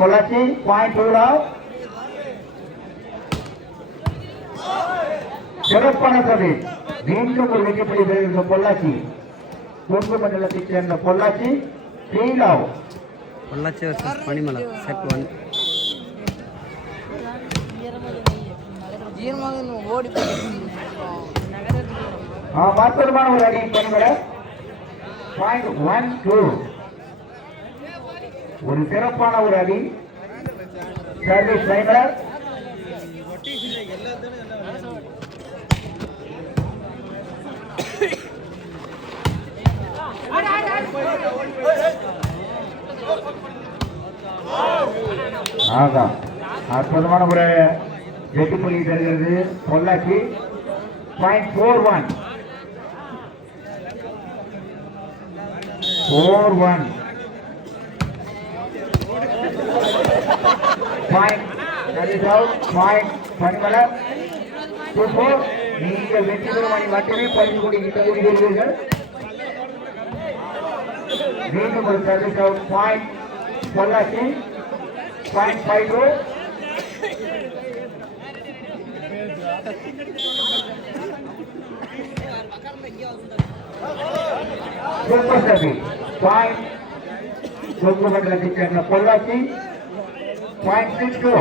Pollachi point 2 சிறப்பான service. மீண்டும் ஒரு வெற்றி புள்ளி பெறுகின்ற பொள்ளாச்சி. கொங்கு மண்டலத்தைச் சேர்ந்த பொள்ளாச்சி 3 பொள்ளாச்சி வர்சஸ் பனிமலை செட் 1. மாத்திரமான ஒரு அடி பனிமலை பாயிண்ட் 1-2. ஒரு சிறப்பான ஒரு அடி சர்வீஸ் பனிமலை. அற்புதமான ஒரு வெற்றி புள்ளி தருகிறது பொள்ளாச்சி பாயிண்ட் 4-1. பாயிண்ட் பனிமலை 2-4. நீங்கள் வெற்றி பெறும் மட்டுமே பறிந்து கொண்டிருக்கிறீர்கள். மீண்டும் ஒரு service out point Pollachi point 5-2. Super service point Kongu மண்டலத்தைச் சேர்ந்த பொள்ளாச்சி பாயிண்ட் 6-2.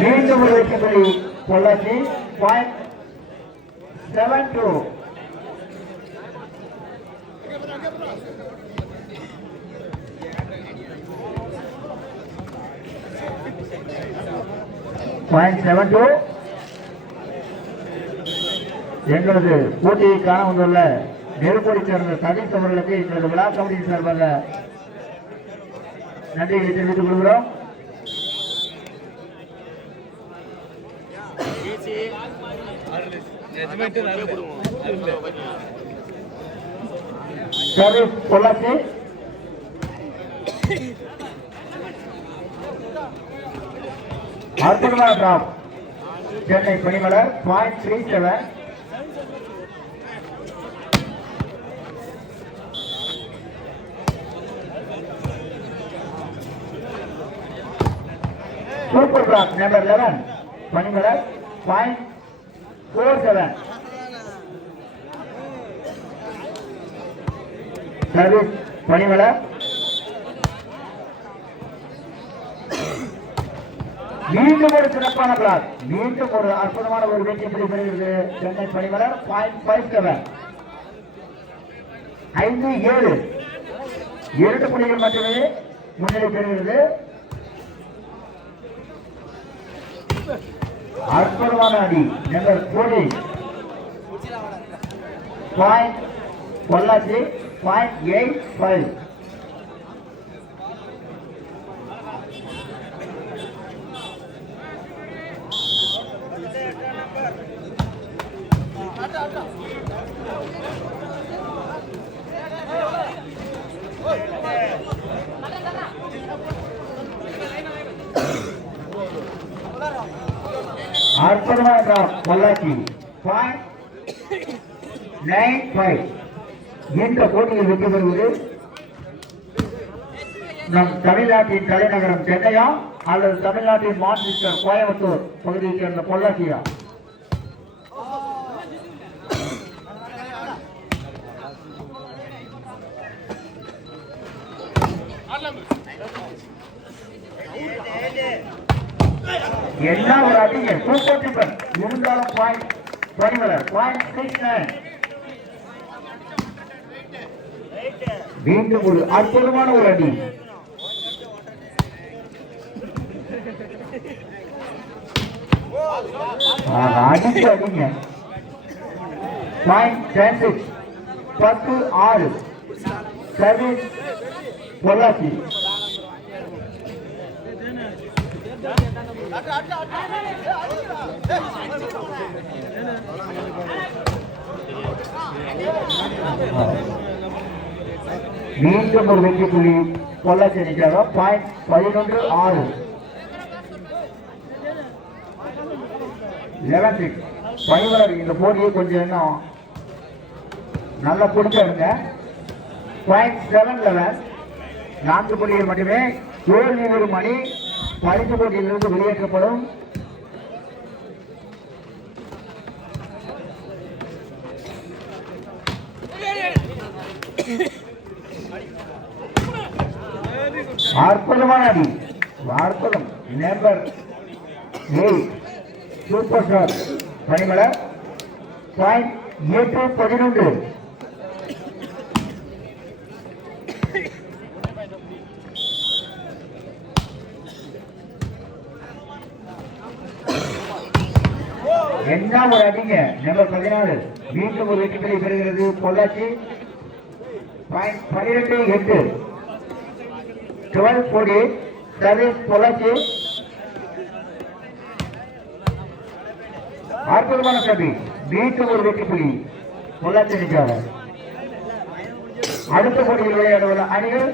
மீண்டும் ஒரு வெற்றி புள்ளி பொள்ளாச்சி பாயிண்ட் 7-2. எங்களது போட்டியை காண வந்துள்ள நெருப்பொடி சேர்ந்த சதீஷ் அவர்களுக்கு எங்களது விழா கமிட்டி சார்பாக நன்றிகளை தெரிவித்துக் கொள்கிறோம். பொள்ளாச்சி அற்புதமான டிராப் சென்னை பனிமலர் பாயிண்ட் 3-7. சூப்பர் டிராப் நம்பர் 11 பனிமலர் பாயிண்ட் 4-7. சர்வீஸ் பனிமலர். மீண்டும் ஒரு சிறப்பான பிளாக். மீண்டும் ஒரு அற்புதமான ஒரு வெற்றி புள்ளி பெறுகிறது சென்னை பனிமலர் பாயிண்ட் 5-7. 5-7 2 புள்ளிகள் மட்டுமே முன்னிலை பெறுகிறது. அற்புதமான அடி நம்பர் 40 பாயிண்ட் பொள்ளாச்சி பாயிண்ட் 8-5. அற்புதமான பொள்ளாச்சி பாயிண்ட் 9-5. இந்த போட்டியில் வெற்றி பெறுவது நம் தமிழ்நாட்டின் தலைநகரம் சென்னையா அல்லது தமிழ்நாட்டின் மாநிலம் கோயம்புத்தூர் பகுதியைச் சேர்ந்த பொள்ளாச்சியா? என்ன ஒரு அடிங்க சூப்பர் டிஃபன். இருந்தாலும் பாயிண்ட் பனிமலர் பாயிண்ட் 6-9. மீண்டும் ஒரு அற்புதமான ஒரு அடி. அடிச்சு அடிங்க பாயிண்ட் 10-6. 10-6 சர்வீஸ் பொள்ளாச்சி. மீண்டும் ஒரு வெற்றி புள்ளி பொள்ளாச்சி அணிக்காக. பாயிண்ட் 11-6. 11-6. பணிவாளர் இந்த போட்டியை கொஞ்சம் இன்னும் நல்லா பிடிச்சிருங்க. பாயிண்ட் 7-11. 4 புள்ளிகள் மட்டுமே. 7 மணி பரிசு போட்டியிலிருந்து வெளியேற்றப்படும். அற்புதமான அடி. அற்புதம். Number 8 super star Panimalar. Point 8-11. என்ன ஒரு அடிங்க. நம்பர் 14 மீண்டும் ஒரு வெற்றிகளை பெறுகிறது பொள்ளாச்சி. பாயிண்ட் 12-8. 12 சர்வீஸ் பொள்ளாச்சி. அற்புதமான சபி. மீண்டும் ஒரு வெற்றி புள்ளி பொள்ளாச்சி அணிக்காக. அடுத்த போட்டியில் விளையாடுள்ள அணிகள்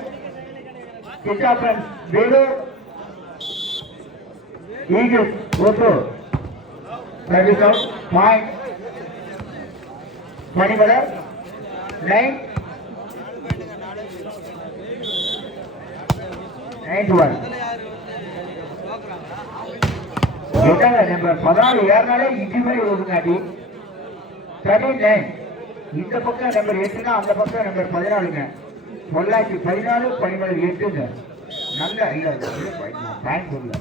Vellore eagles Hosur. Service out. Point Manimalar 9-1. Number 16 ஏறினாலே இது மாதிரி ஒதுங்காடி. 39. இந்த பக்கம் நம்பர் 8னா அந்த பக்கம் நம்பர் 14ங்க. பொள்ளாச்சி 14 பணிமலர் 8ங்க. நல்ல இல்ல பாயிண்ட் இல்ல.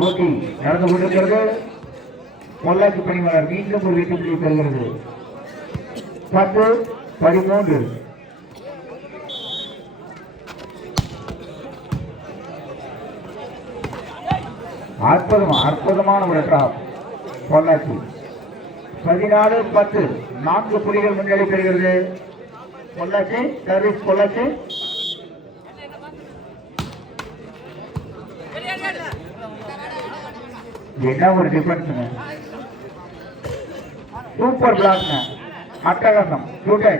போட்டி நடந்து கொண்டிருக்கிறது. பொள்ளாச்சி பணிமலர் மீண்டும் ஒரு வெற்றி புள்ளி பெறுகிறது. 10-13. அற்புதமான ஒரு டிராப். பொள்ளாச்சி 14-10. 4 புள்ளிகள் முன்னேறி பெறுகிறது பொள்ளாச்சி. சர்வீஸ் பொள்ளாச்சி. என்ன ஒரு டிஃபரன்ஸுங்க. சூப்பர் பிளாக்ங்க. அட்டகாசம். ஓகே.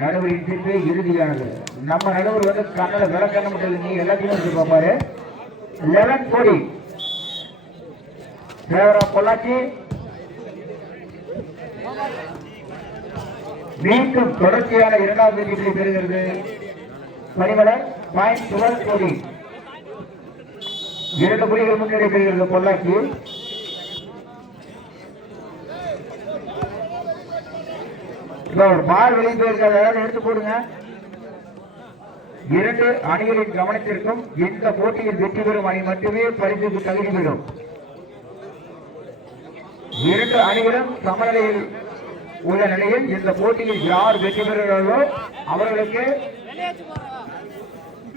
நடுவரின் தீர்ப்பு இறுதியானது. நம்ம நடுவர் வந்து கண்ணல விளக்கண்ண முடியல. நீ எல்லாத்தையும் வச்சு பாப்பாரு. 11-40 தேவரா பொள்ளாச்சி. மீண்டும் தொடர்ச்சியான 2வது வெற்றியை பெறுகிறது பணிமலர். பாயிண்ட் 12-40. 2 புள்ளிகள் முன்னேறி பெறுகிறது பொள்ளாச்சி. ஒரு பால் வெளியே போயிருக்காது. எடுத்து போடுங்க. 2 அணிகளின் கவனத்திற்கும் இந்த போட்டியில் வெற்றி பெறும் அணி மட்டுமே பரிசுக்கு தகுதி பெறும். 2 அணிகளும் சமநிலையில் உள்ள நிலையில் இந்த போட்டியில் யார் வெற்றி பெறுகிறார்களோ அவர்களுக்கு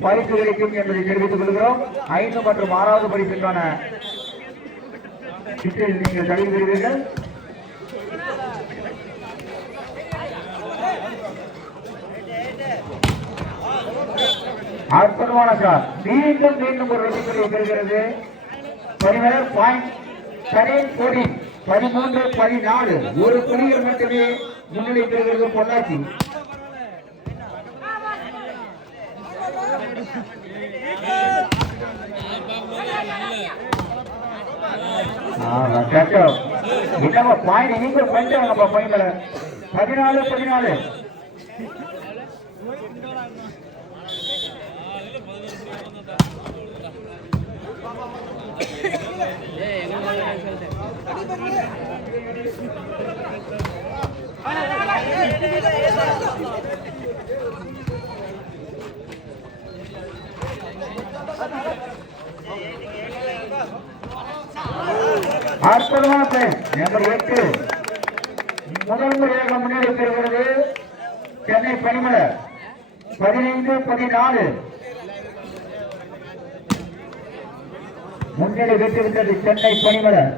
பரிசு கிடைக்கும் என்பதை தெரிவித்துக் கொள்கிறோம். 5 மற்றும் 6வது பரிசுக்கான நீங்கள் தகுதி பெறுவீர்கள். அற்புதமான சார். மீண்டும் ஒரு வெற்றி பெறுகிறது பணிமலர். பாயிண்ட் 13-14. 1 புள்ளிகள் மட்டுமே முன்னிலை பெறுகிறது பொள்ளாச்சி. என்னமா பாயிண்ட் நீங்க பண்றாங்க பணிமலர். 14-14. அற்புதமான பிளேஸ். நம்பர் 8 முதல் முறையாக முன்னேறி பெறுகிறது சென்னை பணிமலர். 15-14 முன்னேறி பெற்றிருக்கிறது சென்னை பணிமலர்.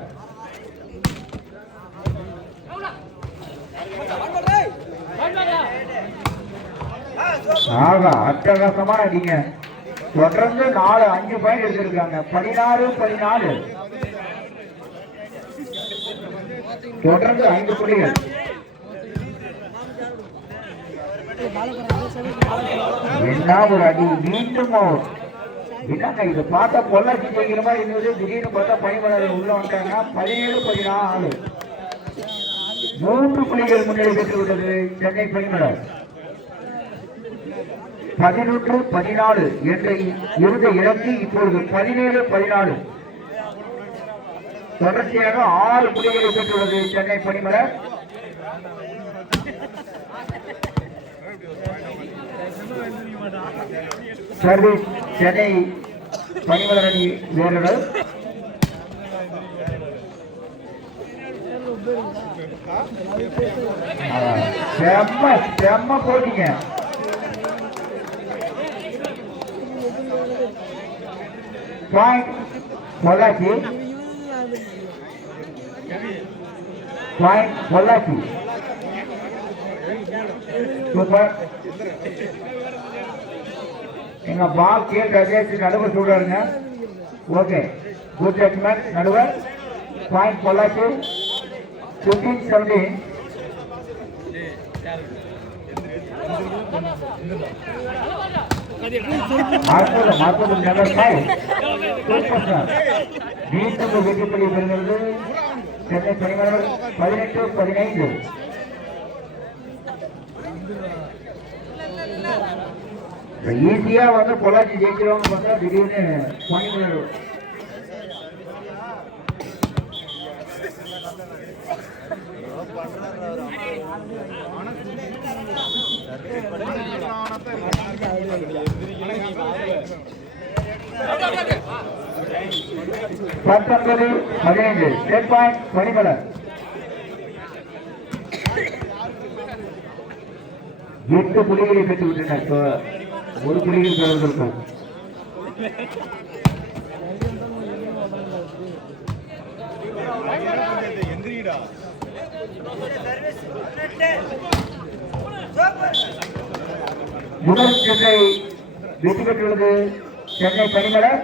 ஆகா, அட்டகாசமான அடிங்க. தொடர்ந்து 4-5 பாயிண்ட் எடுத்திருக்காங்க. 16-14 தொடர்ந்து 5 புள்ளிகள். என்ன ஒரு அடி, மீண்டும் என்னங்க இது பார்த்தா பொள்ளாச்சி ஜெயிக்கிற மாதிரி இருந்தது. திடீர்னு பார்த்தா பனிமலர் உள்ள வந்துட்டாங்க. 17-14 3 புள்ளிகள் முன்னேறி பெற்று விட்டது சென்னை பனிமலர். 11-14 என்ற இருந்த இலக்கு இப்பொழுது 17-14 தொடர்ச்சியாக 6 புள்ளிகளை பெற்றுள்ளது சென்னை பனிமலர். சர்வீஸ் சென்னை பனிமலர் அணி வீரர்கள். செம்ம போட்டிங்க. Point Pollachi, point Pollachi. Super. எங்க பால் கேட்டு அஜேஷ் நடுவர் சொல்றாருங்க. ஓகே, குட் ஜட்ஜ்மெண்ட் நடுவர். Point Pollachi 15-17. Market number 5 super sir. மீண்டும் வெற்றி புள்ளி பெறுகிறது சென்னை பனிமலர். 18-15. ஈஸியா வந்து பொள்ளாச்சி ஜெயிக்கிறவங்க பார்த்தா திடீர்னு பனிமலர் பத்தொன்பது 15 ஸ்டேட் பாயிண்ட் பனிமலர். 8 புள்ளிகளை பெற்று விட்டனர். 1 புள்ளிகள் பெறுவதற்கும் முதல் சென்னை வெற்றி பெற்றுள்ளது சென்னை பனிமலர்.